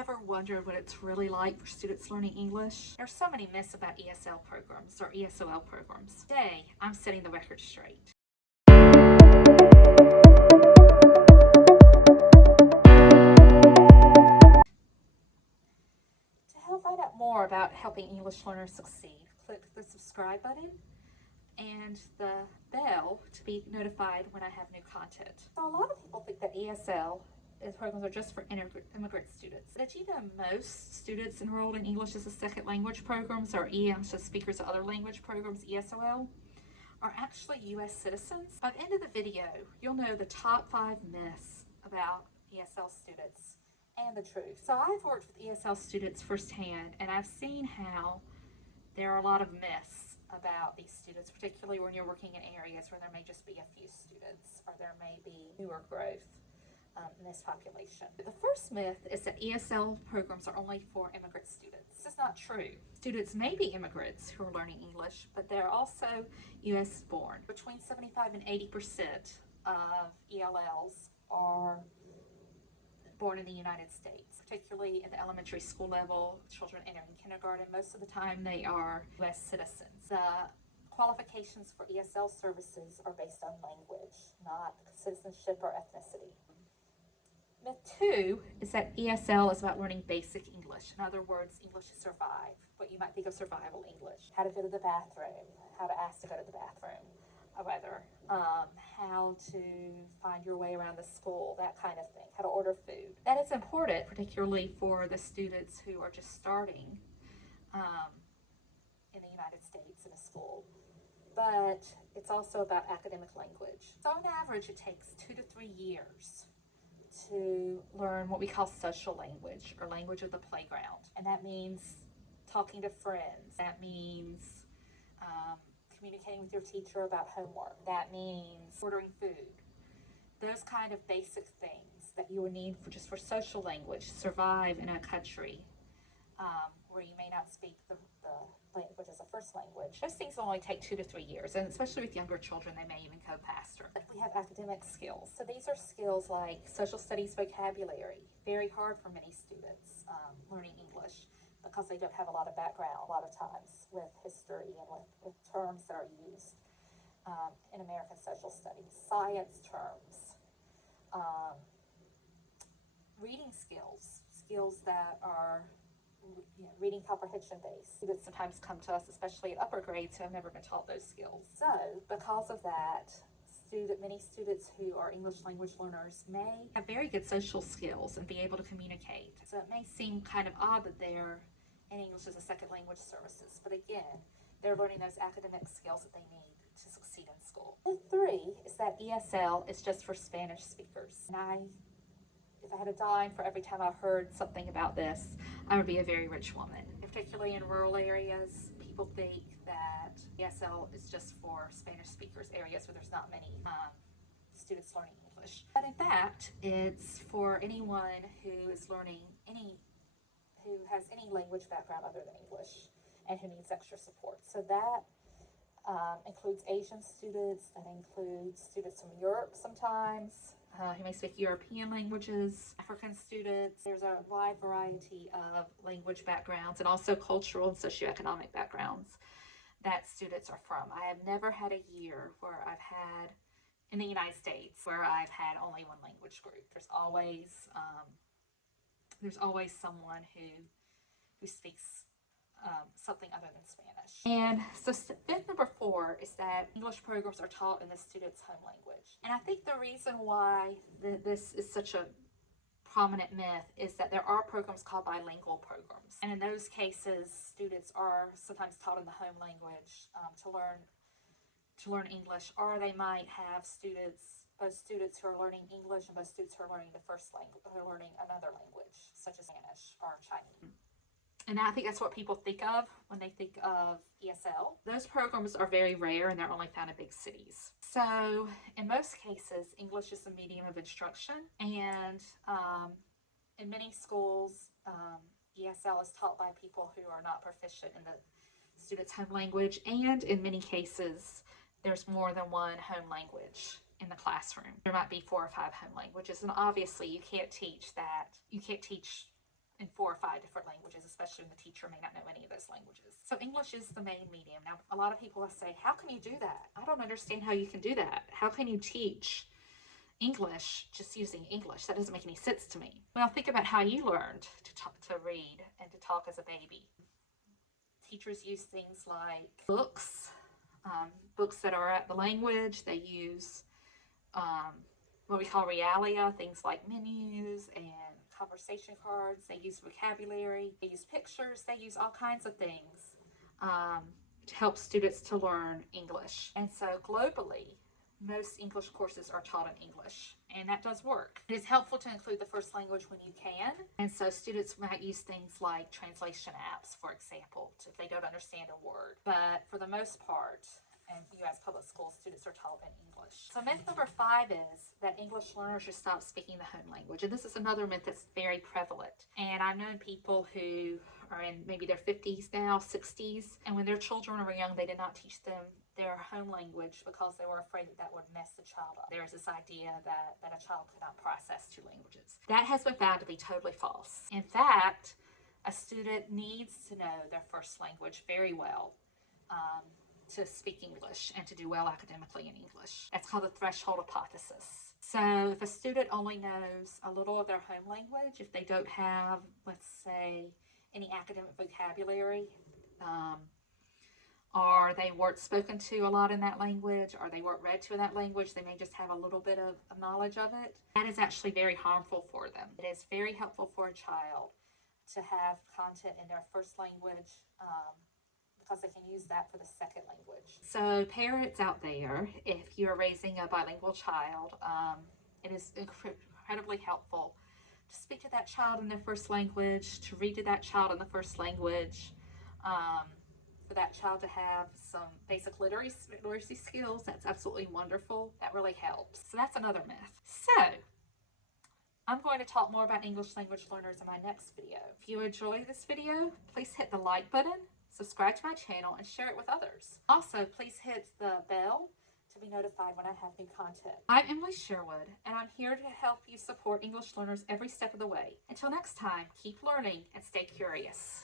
ever wondered what it's really like for students learning English? There's so many myths about ESL programs or ESOL programs. Today, I'm setting the record straight. To help find out more about helping English learners succeed, click the subscribe button and the bell to be notified when I have new content. So a lot of people think that ESL programs are just for immigrant students. Did you know most students enrolled in English as a second language programs or ELLs, speakers of other language programs, ESOL, are actually U.S. citizens? By the end of the video, you'll know the top 5 myths about ESL students and the truth. So I've worked with ESL students firsthand, and I've seen how there are a lot of myths about these students, particularly when you're working in areas where there may just be a few students or there may be newer growth in this population. The first myth is that ESL programs are only for immigrant students. This is not true. Students may be immigrants who are learning English, but they're also U.S. born. Between 75 and 80% of ELLs are born in the United States, particularly at the elementary school level, children entering kindergarten. Most of the time they are U.S. citizens. The qualifications for ESL services are based on language, not citizenship or ethnicity. Myth 2 is that ESL is about learning basic English. In other words, English to survive, what you might think of survival English. How to go to the bathroom, how to ask to go to the bathroom, or rather, how to find your way around the school, that kind of thing, how to order food. That is important, particularly for the students who are just starting in the United States in a school. But it's also about academic language. So on average, it takes 2 to 3 years to learn what we call social language or language of the playground. And that means talking to friends. That means communicating with your teacher about homework. That means ordering food. Those kind of basic things that you would need for social language to survive in a country where you may not speak the language as a first language. Those things will only take 2 to 3 years, and especially with younger children, they may even go faster. But we have academic skills. So these are skills like social studies vocabulary, very hard for many students learning English because they don't have a lot of background a lot of times with history and with terms that are used in American social studies, science terms, reading skills, skills that are reading comprehension based. Students sometimes come to us, especially at upper grades, who have never been taught those skills. So because of that, many students who are English language learners may have very good social skills and be able to communicate. So it may seem kind of odd that they're in English as a second language services, but again, they're learning those academic skills that they need to succeed in school. Myth 3 is that ESL is just for Spanish speakers. And if I had a dime for every time I heard something about this, I would be a very rich woman. Particularly in rural areas, people think that ESL is just for Spanish speakers, areas where there's not many students learning English. But in fact, it's for anyone who is learning who has any language background other than English and who needs extra support. So that includes Asian students, that includes students from Europe sometimes, who may speak European languages, African students. There's a wide variety of language backgrounds and also cultural and socioeconomic backgrounds that students are from. I have never had a year where I've had, in the United States, where I've had only one language group. There's always someone who speaks something other than Spanish. And so myth number 4 is that English programs are taught in the student's home language. And I think the reason why this is such a prominent myth is that there are programs called bilingual programs. And in those cases, students are sometimes taught in the home language to learn English, or they might have both students who are learning English and both students who are learning the first language, who are learning another language, such as Spanish or Chinese. And I think that's what people think of when they think of ESL. Those programs are very rare and they're only found in big cities. So in most cases, English is the medium of instruction, and in many schools, ESL is taught by people who are not proficient in the student's home language, and in many cases, there's more than one home language in the classroom. There might be 4 or 5 home languages, and obviously you can't teach in 4 or 5 different languages, especially when the teacher may not know any of those languages. So English is the main medium. Now, a lot of people will say, how can you do that? I don't understand how you can do that. How can you teach English just using English? That doesn't make any sense to me. Well, think about how you learned to read and to talk as a baby. Teachers use things like books, books that are the language. They use what we call realia, things like menus and conversation cards. They use vocabulary, they use pictures, they use all kinds of things to help students to learn English. And so globally, most English courses are taught in English, and that does work. It is helpful to include the first language when you can, and so students might use things like translation apps, for example, if they don't understand a word. But for the most part, in U.S. public schools, students are taught in English. So myth number 5 is that English learners should stop speaking the home language. And this is another myth that's very prevalent. And I've known people who are in maybe their 50s now, 60s, and when their children were young, they did not teach them their home language because they were afraid that that would mess the child up. There's this idea that a child could not process 2 languages. That has been found to be totally false. In fact, a student needs to know their first language very well to speak English and to do well academically in English. That's called the threshold hypothesis. So if a student only knows a little of their home language, if they don't have, let's say, any academic vocabulary, or they weren't spoken to a lot in that language, or they weren't read to in that language, they may just have a little bit of knowledge of it, that is actually very harmful for them. It is very helpful for a child to have content in their first language, because they can use that for the second language. So parents out there, if you're raising a bilingual child, it is incredibly helpful to speak to that child in their first language, to read to that child in the first language, for that child to have some basic literacy skills. That's absolutely wonderful. That really helps. So that's another myth. So I'm going to talk more about English language learners in my next video. If you enjoy this video, please hit the like button, subscribe to my channel, and share it with others. Also, please hit the bell to be notified when I have new content. I'm Emily Sherwood, and I'm here to help you support English learners every step of the way. Until next time, keep learning and stay curious.